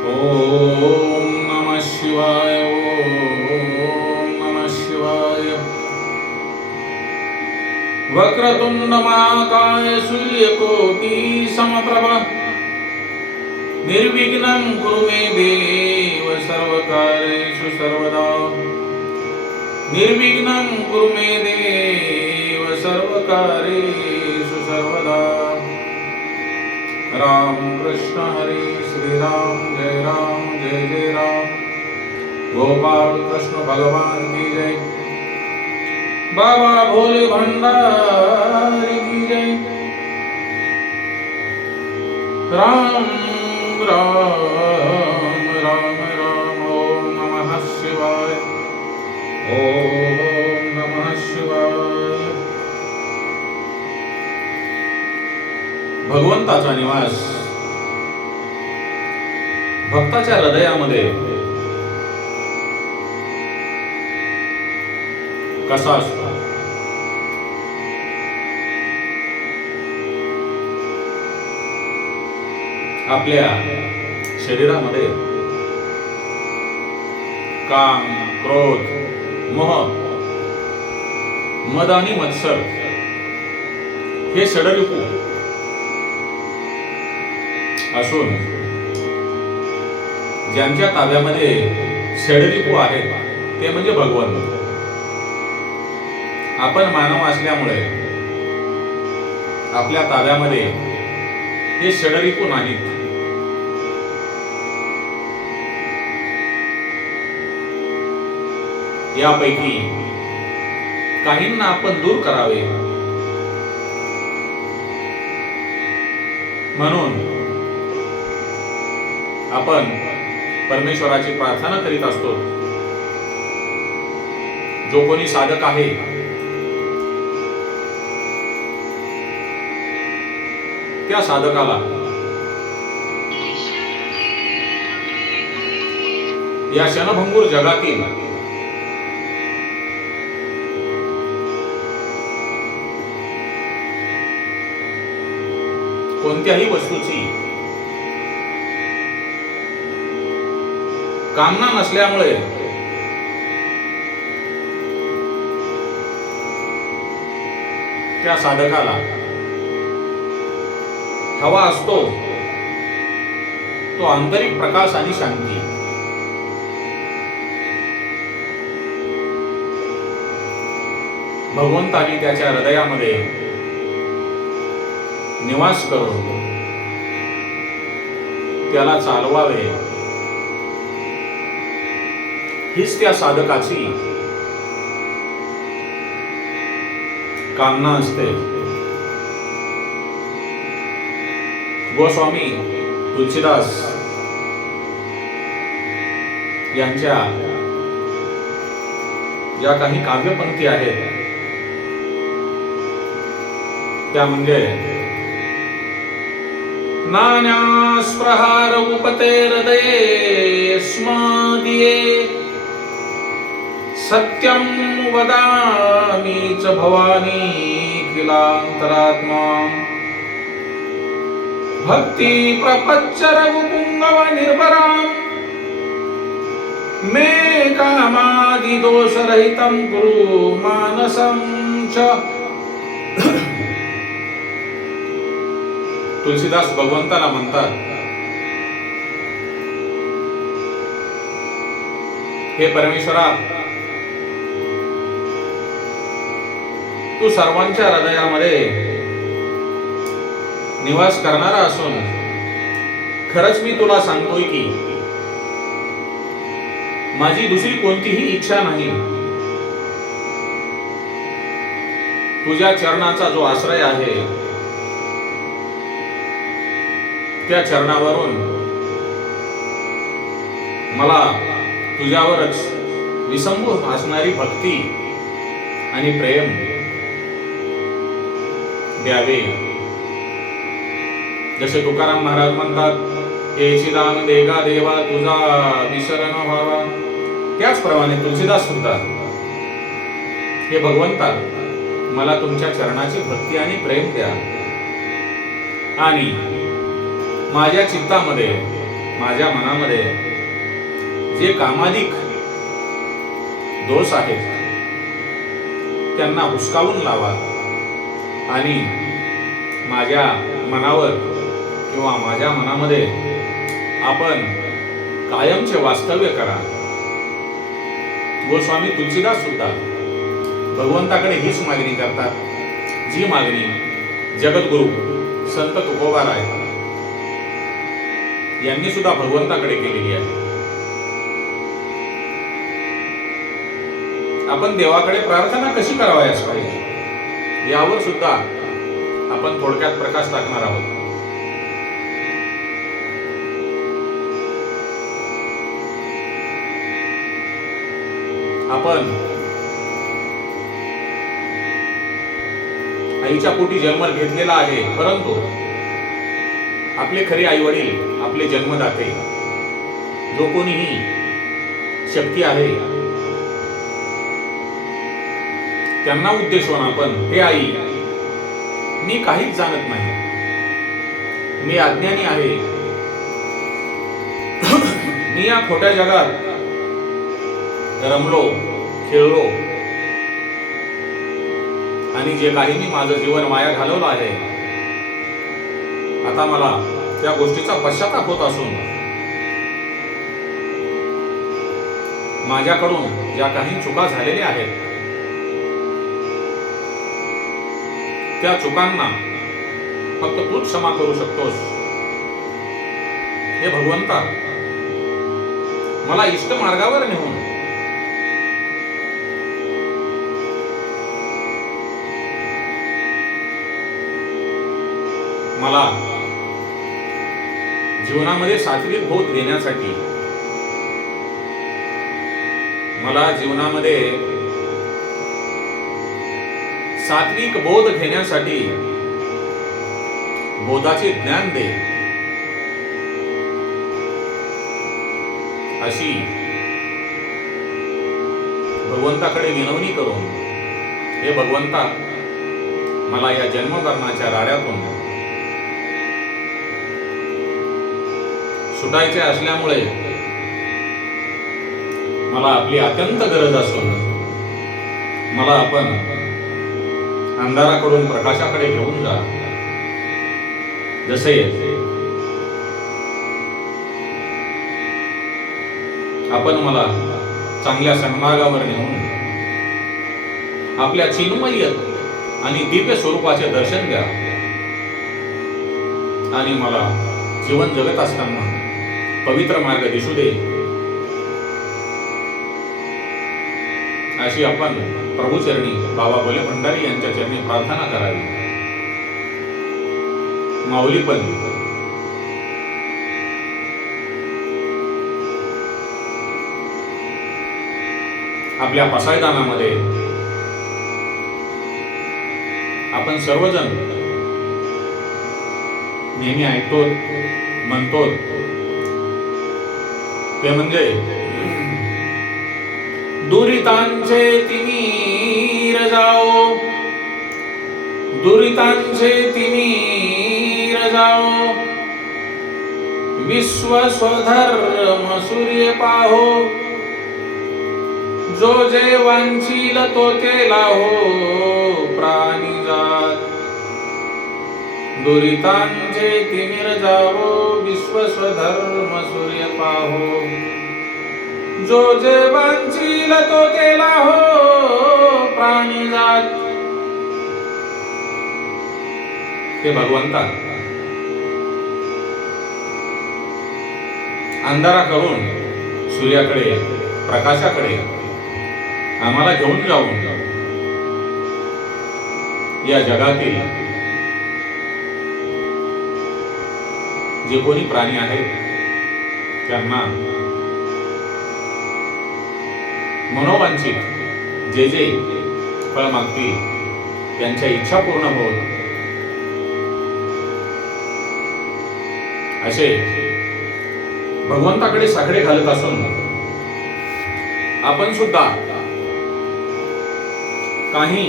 ओम नमः शिवाय ओम नमः शिवाय। वक्रतुंड महाकाय सूर्यकोटी समप्रभ। निर्विघ्नं कुरु मे देव सर्वकार्येषु सर्वदा। निर्विघ्नं कुरु मे देव सर्वकार्येषु सर्वदा। राम कृष्ण हरे श्री राम जय राम जय जय राम गोपाल कृष्ण भगवान की जय बाबा भोले भंडारी की जय राम राम राम राम ओम नमः शिवाय ओम भगवंताचा निवास. भक्ताच्या हृदयामध्ये. कसा असतो? आपल्या शरीरामध्ये काम क्रोध मोह मद आणि मत्सर हे षडरिपू असून ज्यांच्या ताब्यामध्ये षडरिपू आहेत ते म्हणजे भगवंत. आपण मानव असल्यामुळे आपल्या ताब्यामध्ये हे षडरिपू नाहीत. यापैकी काहींना आपण दूर करावे. म्हणून आपण परमेश्वराची प्रार्थना करीत असतो. जो कोणी साधक आहे त्या साधकाला या क्षणभंगूर जगातील कोणत्याही वस्तूची कामना नसल्यामुळे त्या साधकाला हवा असतो. तो आंतरिक प्रकाश आणि शांती. भगवंताने त्याच्या हृदयामध्ये निवास करून त्याला चालवावे. हीच त्या साधकाची कामना असते. गोस्वामी तुलसीदास यांच्या या काही काव्यपंक्ती आहेत. त्या म्हणजे नान्यास्प्रहार उपते हृदये स्मादिये सत्यं वदामि च भवानी किलान्तरात्मा। भक्ति प्रपच्च रघुपुङ्गव निर्भराम् मे कामादिदोषरहितं कुरु मानसं च। तुलसीदास भगवंताला म्हणतात हे परमेश्वरा तू सर्वांच्या हृदयामध्ये निवास करणारा असून खरंच मी तुला सांगतोय की माझी दुसरी कोणतीही इच्छा नाही. तुझ्या चरणाचा जो आश्रय आहे त्या चरणावरून मला तुझ्यावरच विसंबून असणारी भक्ती आणि प्रेम द्यावे. जसे तुकाराम महाराज म्हणतात हे दान देगा देवा तुझा विसरण व्हावा. त्याचप्रमाणे तुलसीदास सुद्धा. हे भगवंता मला तुमच्या चरणाची भक्ती आणि प्रेम द्या. आणि माझ्या चित्तामध्ये माझ्या मनामध्ये जे कामाधिक दोष आहेत त्यांना हुसकावून लावा. आणि माझ्या मनावर किंवा माझ्या मनामध्ये आपण कायमचे वास्तव्य करा. गोस्वामी तुलसीदास सुद्धा भगवंताकडे हीच मागणी करतात. जी मागणी जगद्गुरु संत तुकोबाराय यांनी सुद्धा भगवंताकडे केलेली आहे. आपण देवाकडे प्रार्थना कशी करावयास पाहिजे? यावर सुद्धा आपण थोडक्यात प्रकाश टाकणार आहोत. आपण आईच्या पोटी जन्म घेतलेला आहे परंतु आपले खरे आई वडील आपले जन्मदाते जो कोणीही शक्ती आहे त्यांना उद्देशून आपण हे आई मी काहीच जाणत नाही. मी अज्ञानी आहे. मी या खोट्या जगात रमलो खेळलो आणि जे काही मी माझं जीवन माया घालवलं आहे आता मला त्या गोष्टीचा पश्चाताप होत असून माझ्याकडून ज्या काही चुका झालेल्या आहेत त्या चुकांना फक्त तूच क्षमा करू शकतोस. हे भगवंता मला इष्ट मार्गावर नेऊन मला जीवनामध्ये सात्विक बोध घेण्यासाठी मला जीवनामध्ये सात्विक बोध घेण्यासाठी बोधाचे ज्ञान दे. अशी भगवंताकडे विनवणी करून हे भगवंता मला या जन्मकरणाच्या राड्यातून सुटायचे असल्यामुळे मला आपली अत्यंत गरज असून मला आपण अंधाराकडून प्रकाशाकडे घेऊन जा. जसे आपण मला चांगल्या सन्मार्गावर नेऊन आपल्या चिन्मय आणि दिव्य स्वरूपाचे दर्शन द्या. आणि मला जीवन जगत असताना पवित्र मार्ग दिसू दे. अशी आपण प्रभूचरणी बाबा बोले भंडारी यांच्या चरणी प्रार्थना करावी. माऊली पण आपल्या पसायदानामध्ये आपण सर्वजण नेहमी ऐकतो म्हणतो ते म्हणजे दुरितांचे तिमीर जाओ दुरितांचे तिमीर जाओ विश्व स्वधर्म सूर्य पाहो जो जे वांछील तो केला हो प्राणी जात दुरितांचे तिमीर जाओ विश्व स्वधर्म सूर्य पाहो जो जे तो केला हो प्राणी जात. हे भगवंता. अंधारा करून सूर्याकडे प्रकाशाकडे आम्हाला घेऊन जाऊन या जगातील जे कोणी प्राणी आहेत त्यांना मनोवांछित जे जे फळ मागतील त्यांच्या इच्छा पूर्ण होत असे भगवंताकडे साकडे घालत असून आपण सुद्धा काही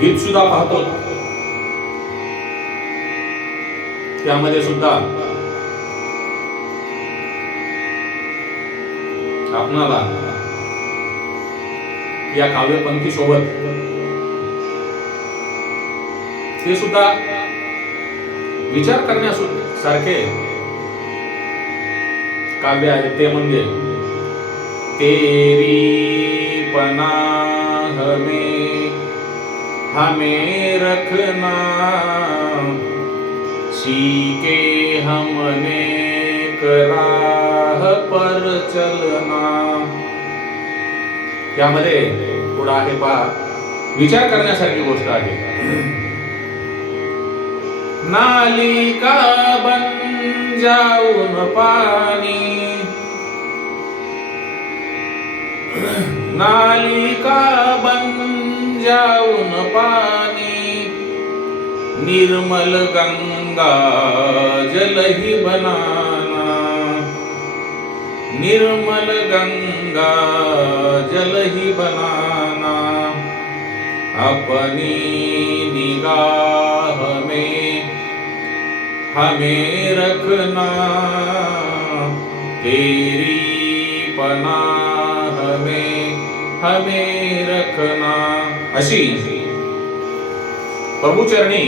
गीत सुद्धा पाहतो. त्यामध्ये सुद्धा आपणाला या काव्यपंथी सोबत ते सुद्धा विचार करण्यासारखे काव्य आहे ते म्हणजे तेरी पनाह में हमें रखना सीके हमने कराह पर चलना। त्यामध्ये पुढं आहे पहा विचार करण्यासारखी गोष्ट आहे नालिका बन जाऊन पाणी नालिका बन जाऊन पाणी निर्मल गंगा जलही बनाना। निर्मल गंगा जलही बनाना। अपनी निगाह में हमें रखना। तेरी पनाह में हमें रखना। अशी प्रभूचरणी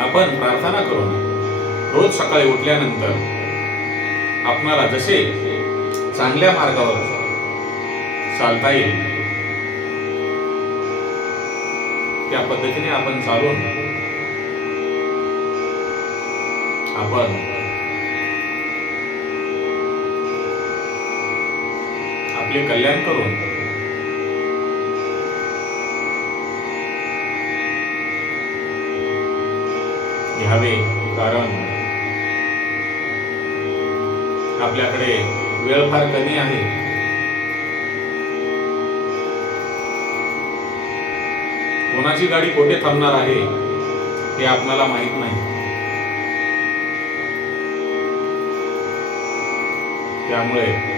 आपण प्रार्थना करून रोज सकाळी उठल्यानंतर आपणाला जसे चांगल्या मार्गावर चालता येईल त्या पद्धतीने आपण चालून आपण आपले कल्याण करून घ्यावे कारण आपल्याकडे वेळ फार कमी आहे. कोणाची गाडी कोठे थांबणार आहे हे आपणाला माहीत नाही. त्यामुळे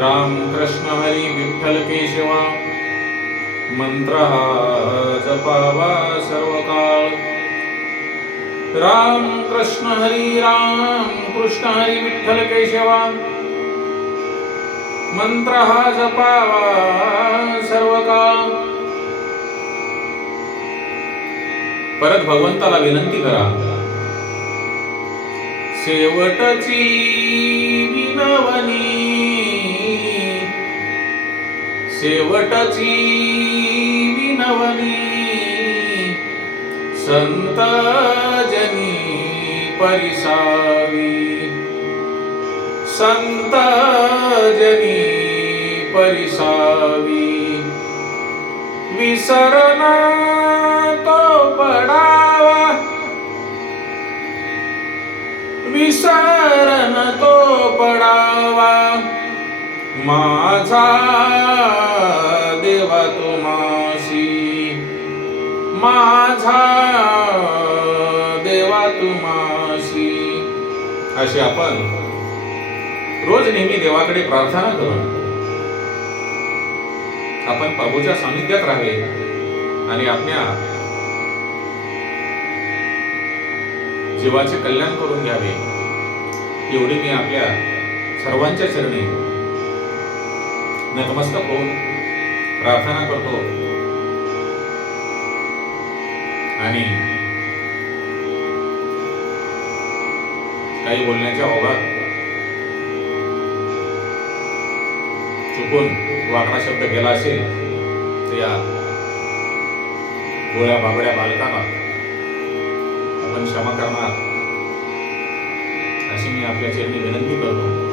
राम कृष्ण हरी विठ्ठल केशवा मंत्र हा जपावा सर्व काळ राम कृष्ण हरी राम कृष्ण हरी विठ्ठल केशवा। मंत्र हा जपावा सर्व काळ परत भगवंताला विनंती करा। शेवटची विनवनी शेवटची विनवणी संत जनी परिसावी। संत जनी परिसावी। विसरना तो पडावा। विसरन तो पडावा। माझा देवा तो माझा देवा तुमाशी अशी आपण रोज नेहमी देवाकडे प्रार्थना करू. आपण प्रभूच्या सानिध्यात राहावे आणि आपल्या जीवाचे कल्याण करून घ्यावे. एवढी मी आपल्या सर्वांच्या चरणी नतमस्तक होऊन प्रार्थना करतो. आणि काही बोलण्याच्या ओघात चुकून वाकडा शब्द गेला असेल तर या गोळ्या बाबड्या बालकांना आपण क्षमा करणार. अशी मी आपल्या चरणी विनंती करतो.